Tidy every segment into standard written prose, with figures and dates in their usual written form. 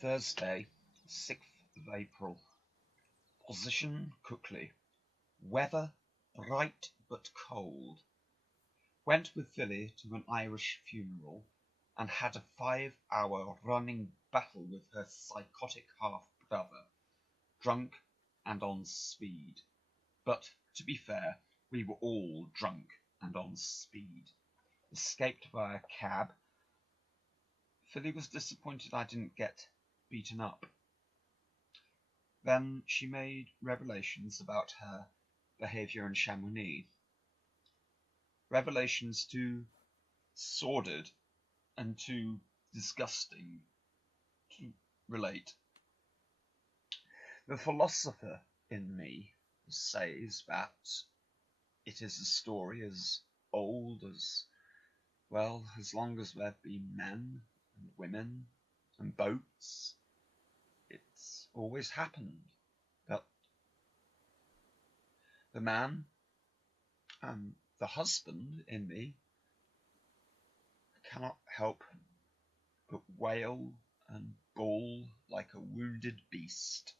Thursday, 6th of April. Position Cookley. Weather bright but cold. Went with Philly to an Irish funeral and had a 5-hour running battle with her psychotic half-brother, drunk and on speed. But, to be fair, we were all drunk and on speed. Escaped by a cab. Philly was disappointed I didn't get beaten up. Then she made revelations about her behaviour in Chamonix. Revelations too sordid and too disgusting to relate. The philosopher in me says that it is a story as old as, well, as long as there have been men and women and boats. It's always happened that the man and the husband in me cannot help but wail and bawl like a wounded beast.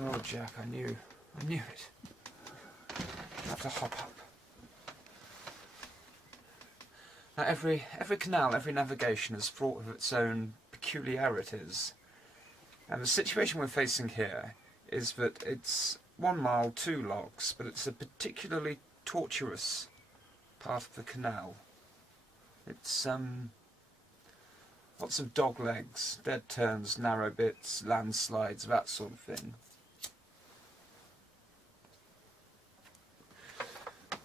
Oh, Jack, I knew it. I have to hop up. Now, every canal, every navigation is fraught with its own peculiarities. And the situation we're facing here is that it's 1 mile, 2 logs, but it's a particularly tortuous part of the canal. It's, lots of dog legs, dead turns, narrow bits, landslides, that sort of thing.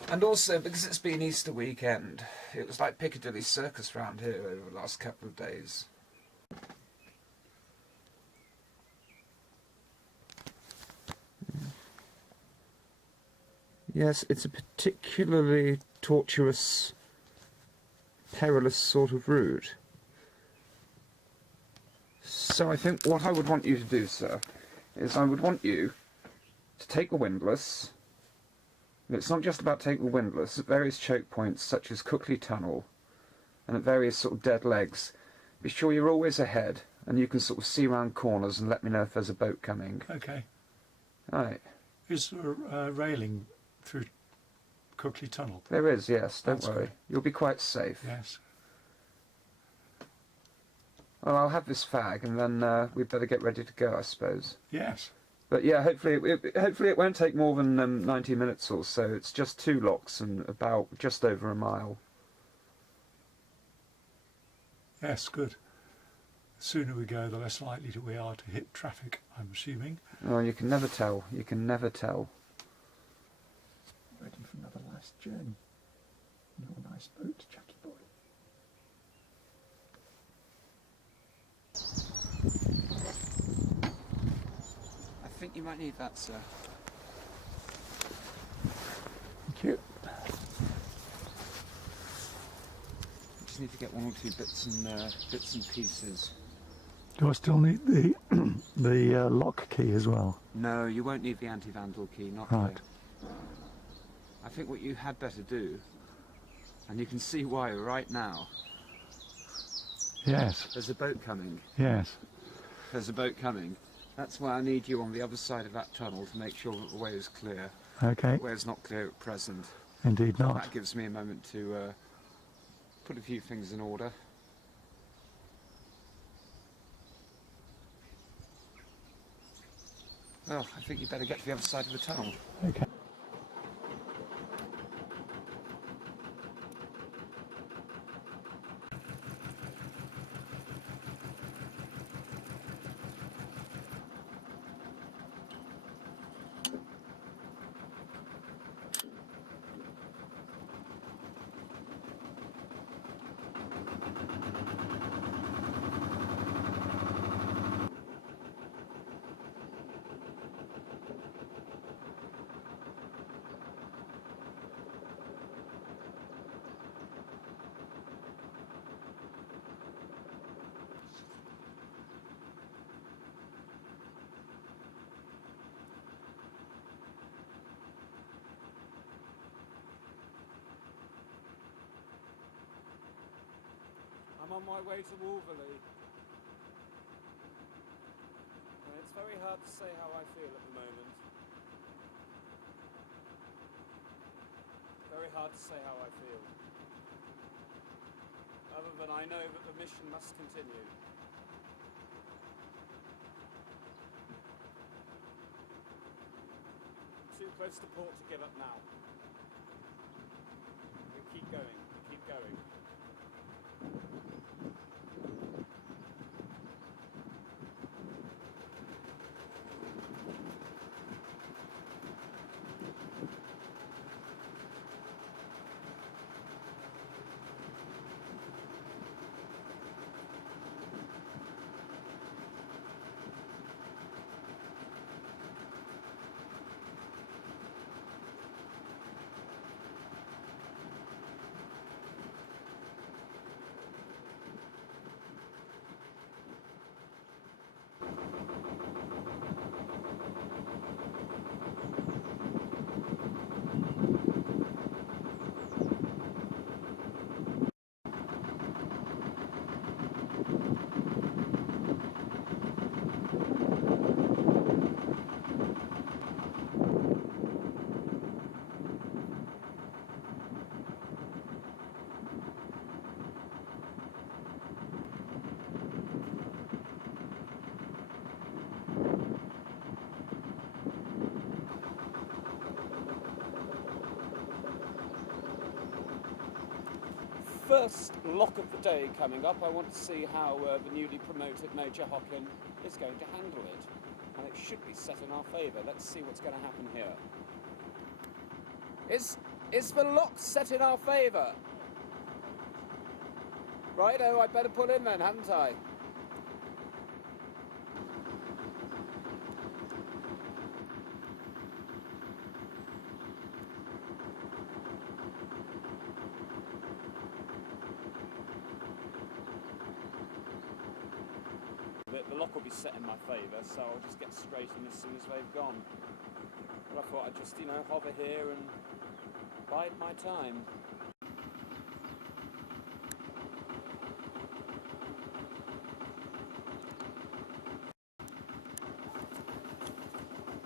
And also, because it's been Easter weekend, it was like Piccadilly Circus round here over the last couple of days. Yes, it's a particularly tortuous, perilous sort of route. So I think what I would want you to do, sir, is I would want you to take the windlass. It's not just about taking the windlass. At various choke points, such as Cookley Tunnel, and at various sort of dead legs, be sure you're always ahead, and you can sort of see round corners and let me know if there's a boat coming. Okay. Right. Is there a railing through Cookley Tunnel? There is, yes. Don't worry. Good. You'll be quite safe. Yes. Well, I'll have this fag, and then we'd better get ready to go, I suppose. Yes. But yeah, hopefully it won't take more than 90 minutes or so. It's just 2 locks and about just over a mile. Yes, good. The sooner we go, the less likely we are to hit traffic, I'm assuming. Oh, you can never tell. You can never tell. doing? No, nice boat, Jackie boy. I think you might need that, sir. Thank you. Just need to get one or two bits and pieces. Do I still need the the lock key as well? No, you won't need the anti-vandal key, not Right. yet. I think what you had better do, and you can see why right now, Yes. there's a boat coming. Yes. There's a boat coming. That's why I need you on the other side of that tunnel to make sure that the way is clear. Okay. The way is not clear at present. Indeed not. That gives me a moment to put a few things in order. Well, I think you better get to the other side of the tunnel. Okay. I'm on my way to Wolverley. And it's very hard to say how I feel at the moment. Very hard to say how I feel. Other than I know that the mission must continue. I'm too close to port to give up now. We keep going, we keep going. First lock of the day coming up. I want to see how the newly promoted Major Hockin is going to handle it. And it should be set in our favour. Let's see what's going to happen here. Is the lock set in our favour? Righto, I'd better pull in then, hadn't I? The lock will be set in my favour, so I'll just get straight in as soon as they've gone. But I thought I'd just, hover here and bide my time.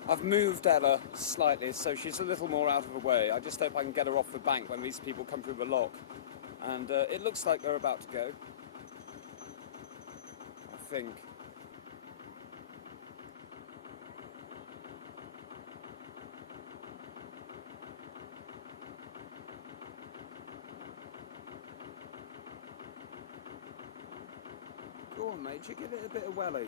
I've moved Ella slightly, so she's a little more out of the way. I just hope I can get her off the bank when these people come through the lock. And it looks like they're about to go. I think. Go on, Major, give it a bit of welly.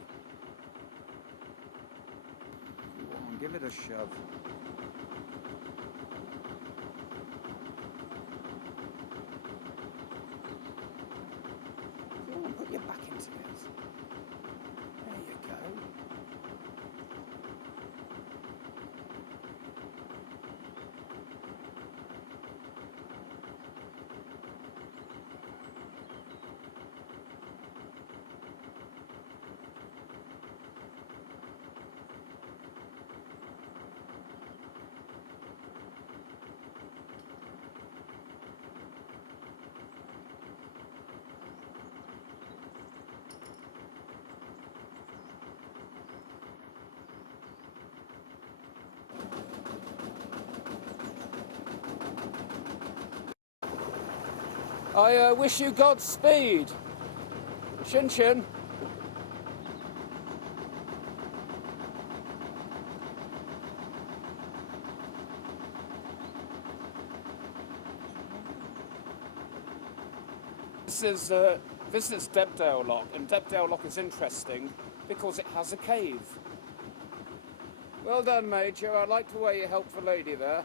Go on, give it a shove. I wish you Godspeed. Chin chin. This is Debdale Lock, and Debdale Lock is interesting because it has a cave. Well done, Major. I like the way you helped the lady there.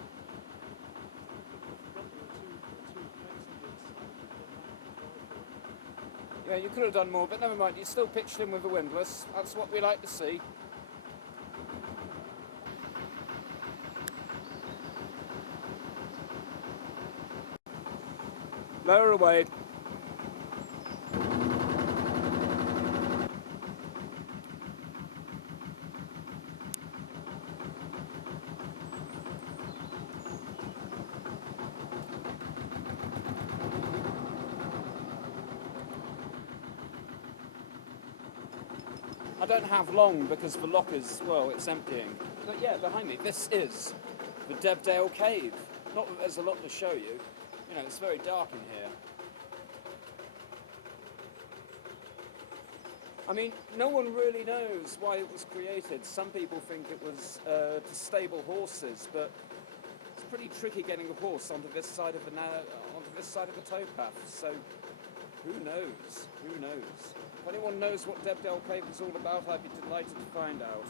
Yeah, you could have done more, but never mind. You still pitched in with the windlass. That's what we like to see. Lower away. I don't have long because the lock is, well, it's emptying. But yeah, behind me, this is the Debdale Cave. Not that there's a lot to show you. You know, it's very dark in here. I mean, no one really knows why it was created. Some people think it was to stable horses, but it's pretty tricky getting a horse onto this side of the towpath. So who knows? Who knows? If anyone knows what Debdale Cave is all about, I'd be delighted to find out.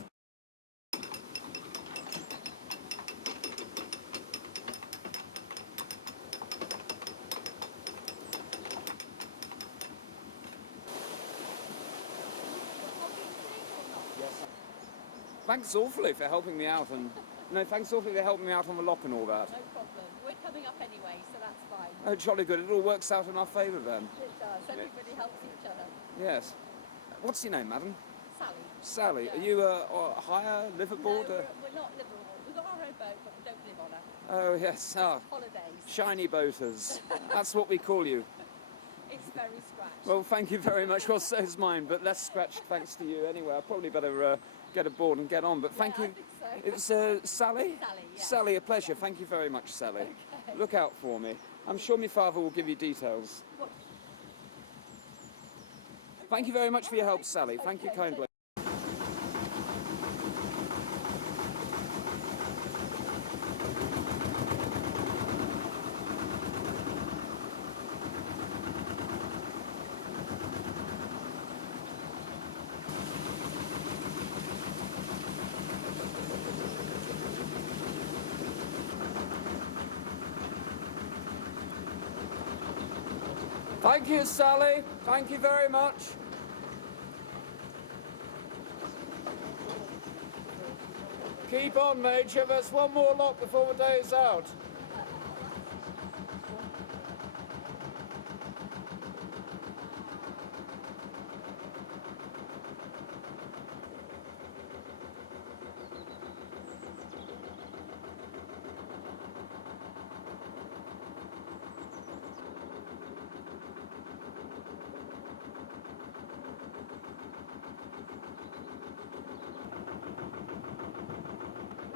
Yes. Thanks awfully for helping me out, and no, thanks awfully for helping me out on the lock and all that. No problem. We're coming up anyway, so that's fine. Oh, jolly good. It all works out in our favour then. It does. Everybody helps each other. Yes. What's your name, madam? Sally. Sally. Yeah. Are you a hire, liveaboard? No, we're not Liverpool. We've got our own boat, but we don't live on her. Oh, yes. Oh, Holidays. shiny boaters. That's what we call you. It's very scratched. Well, thank you very much. Well, so is mine, but less scratched thanks to you anyway. I probably better get aboard and get on, but thank Yeah, you. I think It's so. Sally? Sally, yeah. Sally, a pleasure. Thank you very much, Sally. Okay. Look out for me. I'm sure my father will give you details. What? Thank you very much for your help, Sally. Thank you kindly. Thank you, Sally. Thank you very much. Keep on, Major. There's one more lock before the day is out.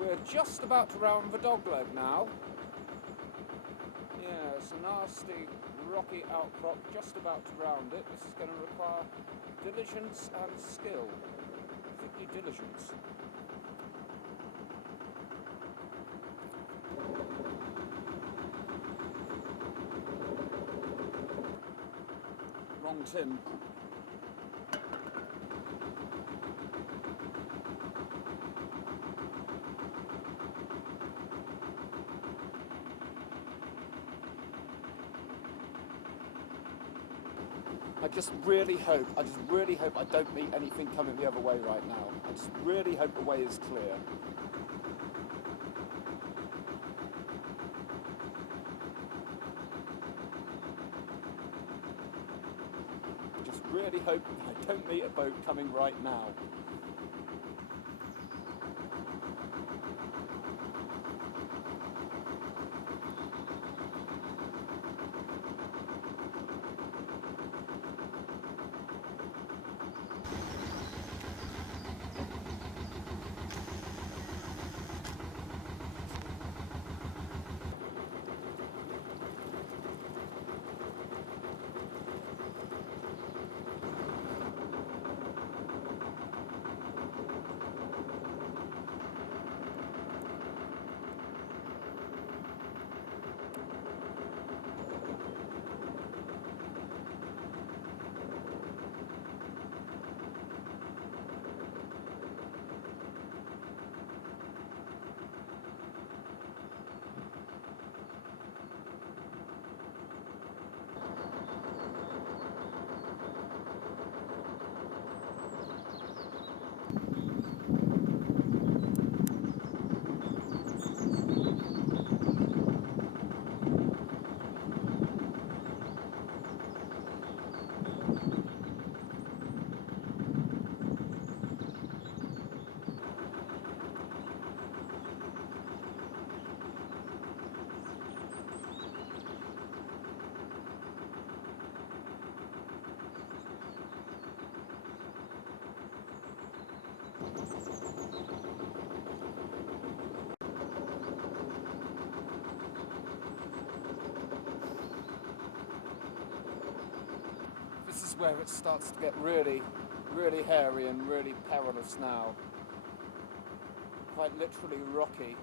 We're just about to round the dogleg now. Yeah, it's a nasty, rocky outcrop, just about to round it. This is going to require diligence and skill, particularly diligence. Wrong tin. I just really hope I don't meet anything coming the other way right now. I just really hope the way is clear. I just really hope I don't meet a boat coming right now. where it starts to get really, really hairy and really perilous now. Quite literally rocky.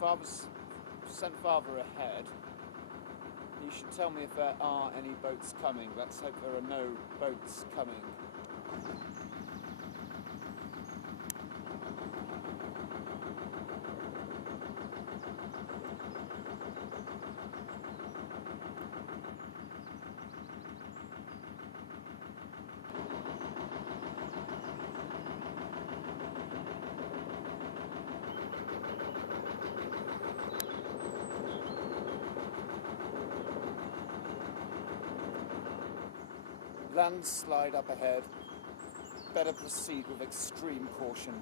Father's sent Father ahead. He should tell me if there are any boats coming. Let's hope there are no boats coming. Landslide up ahead. Better proceed with extreme caution.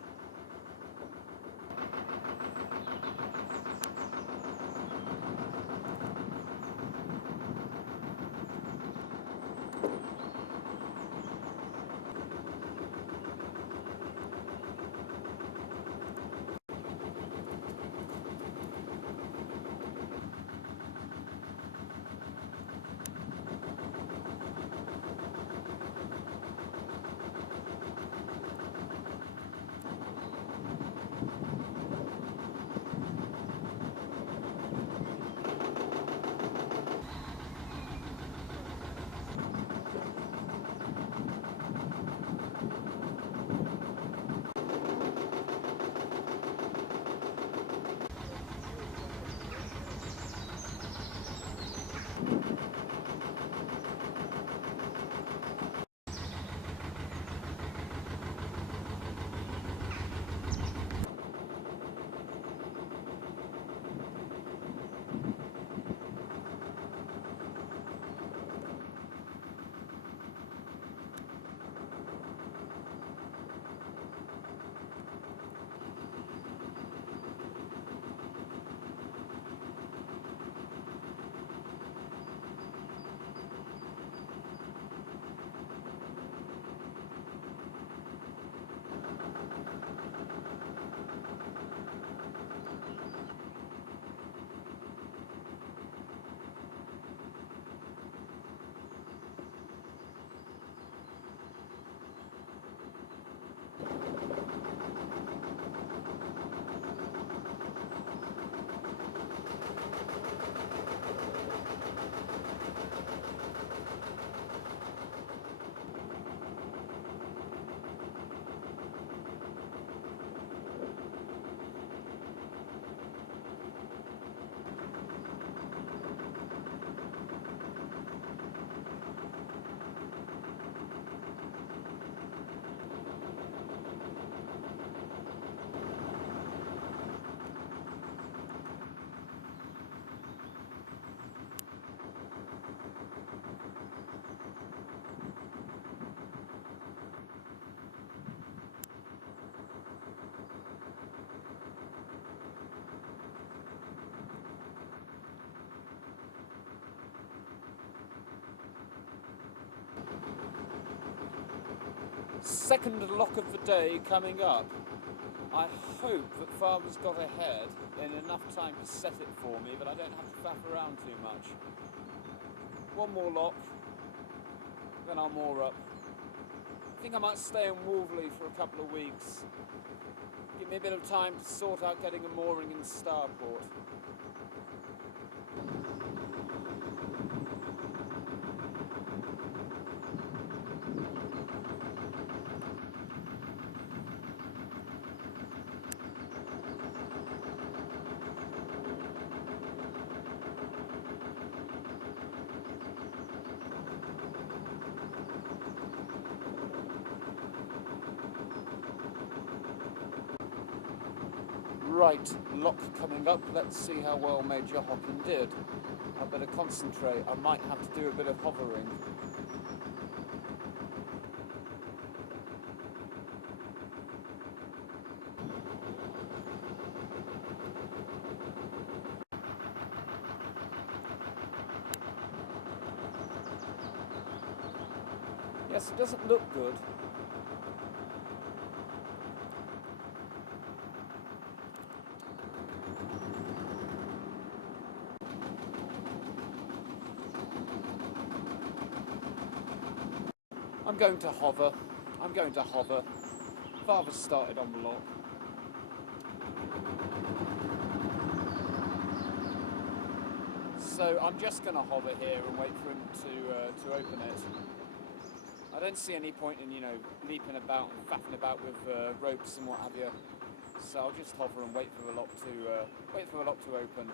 Second lock of the day coming up. I hope that Father's got ahead in enough time to set it for me, but I don't have to faff around too much. One more lock, then I'll moor up. I think I might stay in Woverley for a couple of weeks. Give me a bit of time to sort out getting a mooring in Stourport. Right, lock coming up. Let's see how well Major Hockin did. I better concentrate. I might have to do a bit of hovering. Yes, it doesn't look good. I'm going to hover. I'm going to hover. Father's started on the lock. So I'm just going to hover here and wait for him to open it. I don't see any point in, you know, leaping about and faffing about with ropes and what have you. So I'll just hover and wait for the lock to open.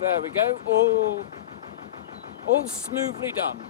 There we go, all smoothly done.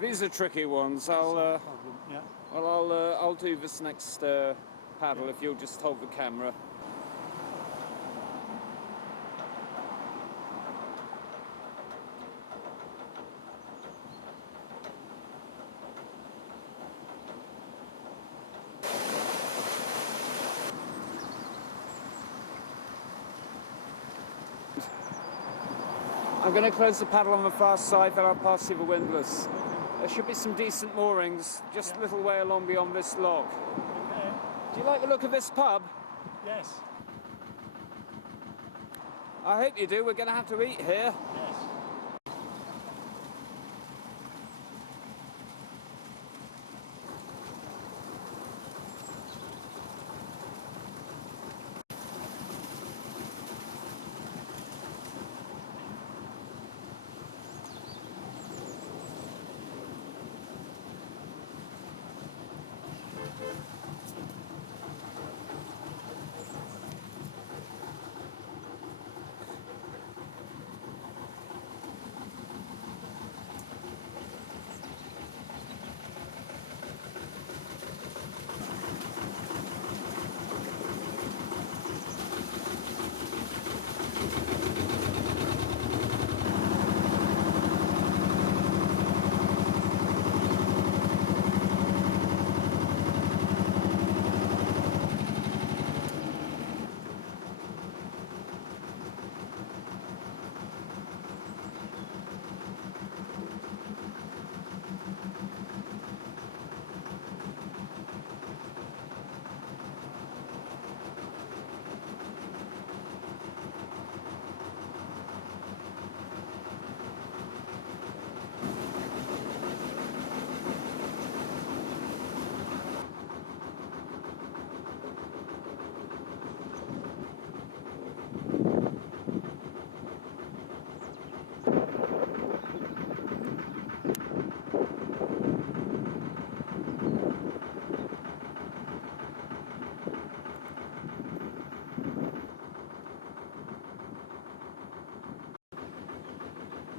These are tricky ones. I'll do this next paddle if you'll just hold the camera. I'm going to close the paddle on the far side, then I'll pass you the windlass. There should be some decent moorings, just a little way along beyond this lock. Okay. Do you like the look of this pub? Yes. I hope you do. We're going to have to eat here. Yes.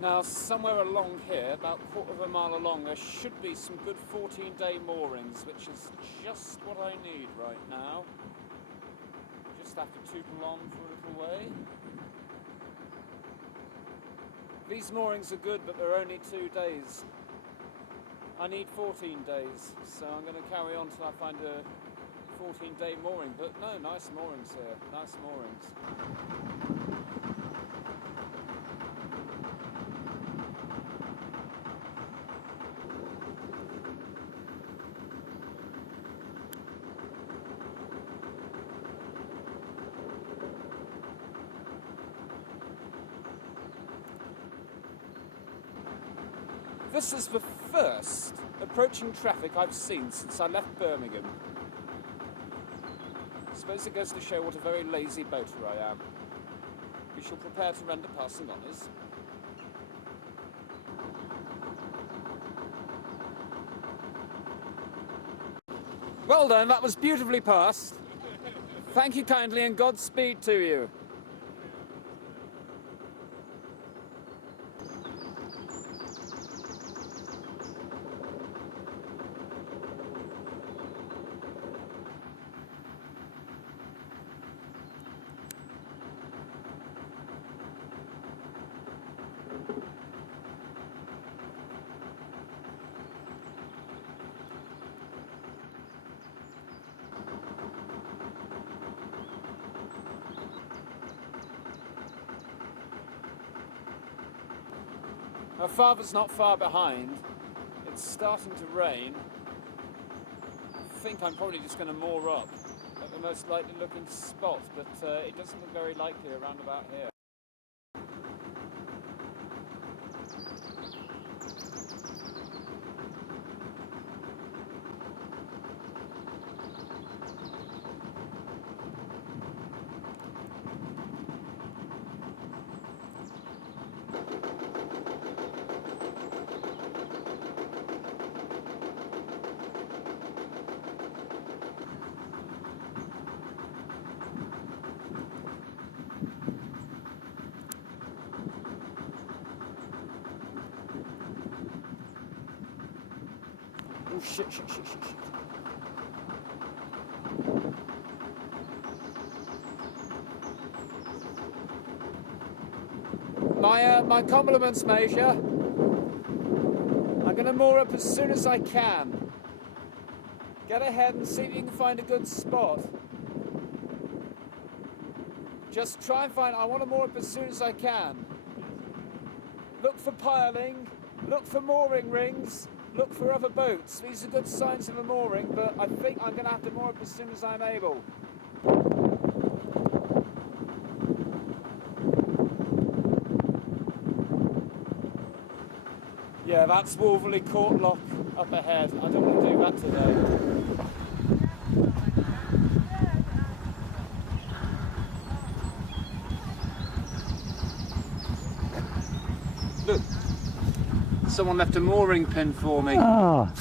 Now, somewhere along here, about a quarter of a mile along, there should be some good 14-day moorings, which is just what I need right now. just have to tootle on for a little way. These moorings are good, but they're only 2 days. I need 14 days, so I'm going to carry on till I find a 14-day mooring. But no, nice moorings here, nice moorings. This is the first approaching traffic I've seen since I left Birmingham. I suppose it goes to show what a very lazy boater I am. We shall prepare to render passing honours. Well done, that was beautifully passed. Thank you kindly and Godspeed to you. My father's not far behind. It's starting to rain. I think I'm probably just going to moor up at the most likely looking spot, but it doesn't look very likely around about here. Oh shit. My compliments, Major. I'm going to moor up as soon as I can. Get ahead and see if you can find a good spot. Just try and find... I want to moor up as soon as I can. Look for piling. Look for mooring rings. Look for other boats. These are good signs of a mooring, but I think I'm going to have to moor up as soon as I'm able. Yeah, that's Wolverley Court Lock up ahead. I don't want to do that today. Look, someone left a mooring pin for me. Ah.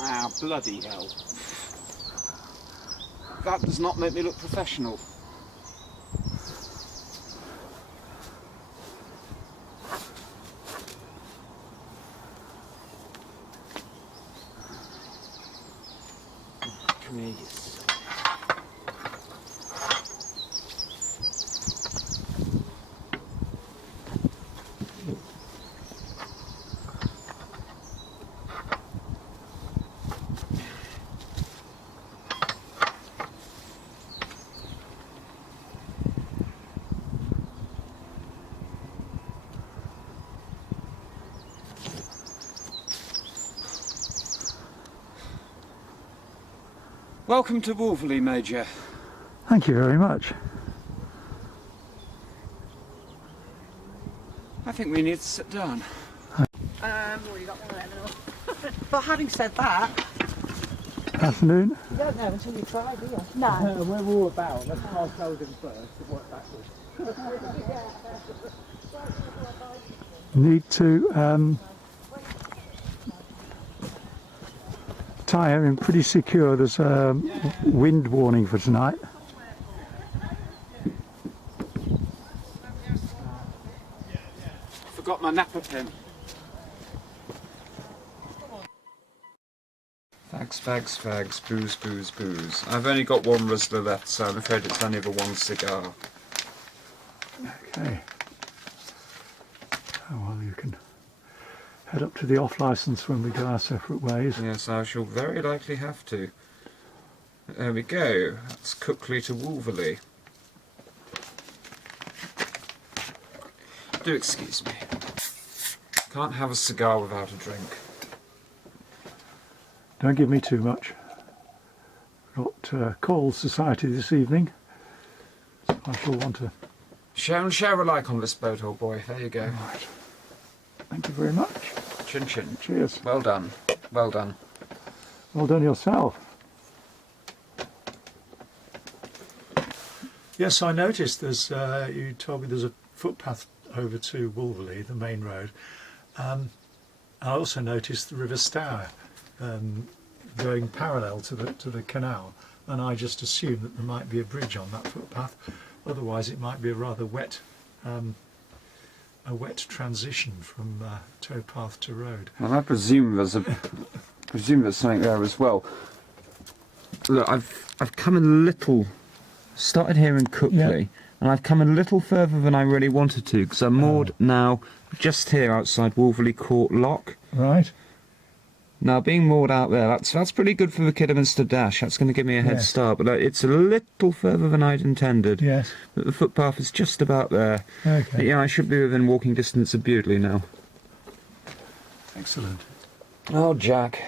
Ah, bloody hell. That does not make me look professional. Come here, you son. Welcome to Wolverley, Major. Thank you very much. I think we need to sit down. Already got one of them now. But having said that, Afternoon. you don't know until you try, do you? No. Where we're all about, let's try clothing first and work backwards. Need to tie her in pretty secure. There's a wind warning for tonight. Forgot my napper pin. Fags, fags, fags, booze, booze, booze. I've only got one Rizzler left, so I'm afraid it's only the one cigar. Okay. Oh, well, you can head up to the off licence when we go our separate ways. Yes, I shall very likely have to. There we go. That's Cookley to Wolverley. Do excuse me. Can't have a cigar without a drink. Don't give me too much. Got call society this evening. So I shall want to... Share and share alike on this boat, old boy. There you go. Right. Thank you very much. Chin chin. Cheers. Well done. Well done. Well done yourself. Yes, I noticed there's, you told me there's a footpath over to Wolverley, the main road. I also noticed the River Stour going parallel to the canal, and I just assumed that there might be a bridge on that footpath. Otherwise it might be a rather wet transition from towpath to road. Well, I presume there's something there as well. Look, I've come a little. Started here in Cookley, and I've come a little further than I really wanted to, because I'm moored now just here outside Wolverley Court Lock. Right. Now, being moored out there, that's pretty good for the Kidderminster Dash. That's going to give me a head start, but it's a little further than I'd intended. Yes. But the footpath is just about there. Okay. But yeah, I should be within walking distance of Bewdley now. Excellent. Oh, Jack.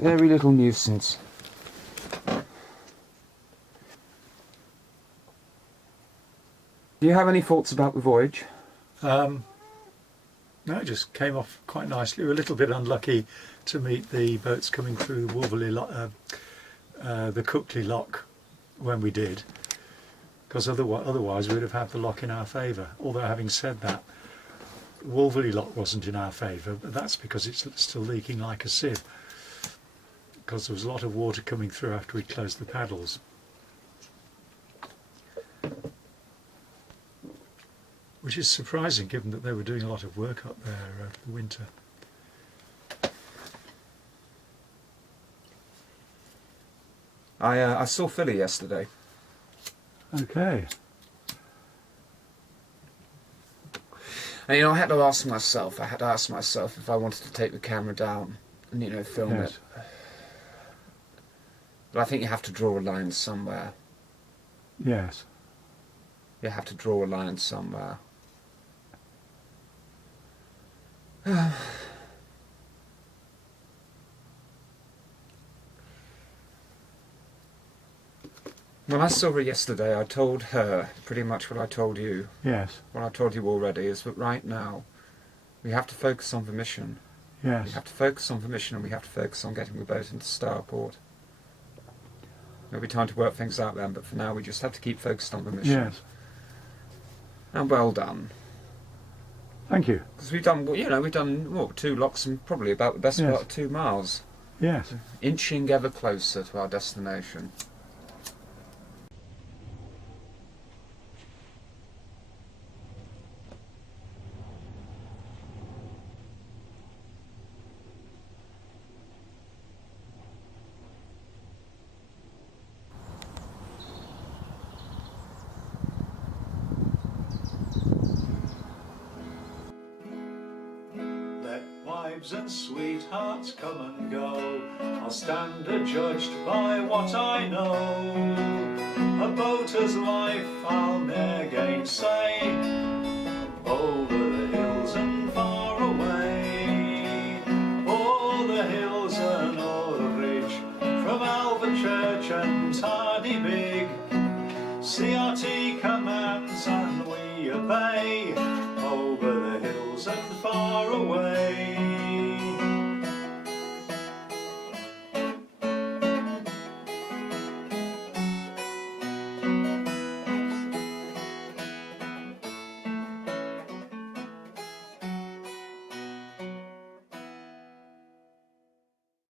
Very little nuisance. Do you have any thoughts about the voyage? No, it just came off quite nicely. We were a little bit unlucky to meet the boats coming through the Wolverley the Cookley lock when we did, because otherwise we would have had the lock in our favour. Although having said that, Wolverley lock wasn't in our favour, but that's because it's still leaking like a sieve, because there was a lot of water coming through after we closed the paddles. Which is surprising, given that they were doing a lot of work up there over the winter. I saw Philly yesterday. Okay. And, I had to ask myself if I wanted to take the camera down and, film Yes. it. But I think you have to draw a line somewhere. Yes. You have to draw a line somewhere. When I saw her yesterday, I told her pretty much what I told you. Yes. What I told you already is that right now we have to focus on the mission. We Yes. have to focus on the mission, and we have to focus on getting the boat into Stourport. There'll be time to work things out then, but for now we just have to keep focused on the mission. Yes. And well done. Thank you. Because we've done, what, 2 locks and probably about the best Yes. part of 2 miles. Yes. Inching ever closer to our destination. Let wives and sweethearts come and go, I'll stand adjudged by what I know. A boater's life I'll ne'er gainsay, over the hills and far away, o'er the hills and o'er the bridge, of a church and tardy big. CRT commands and we obey, over the hills and far away.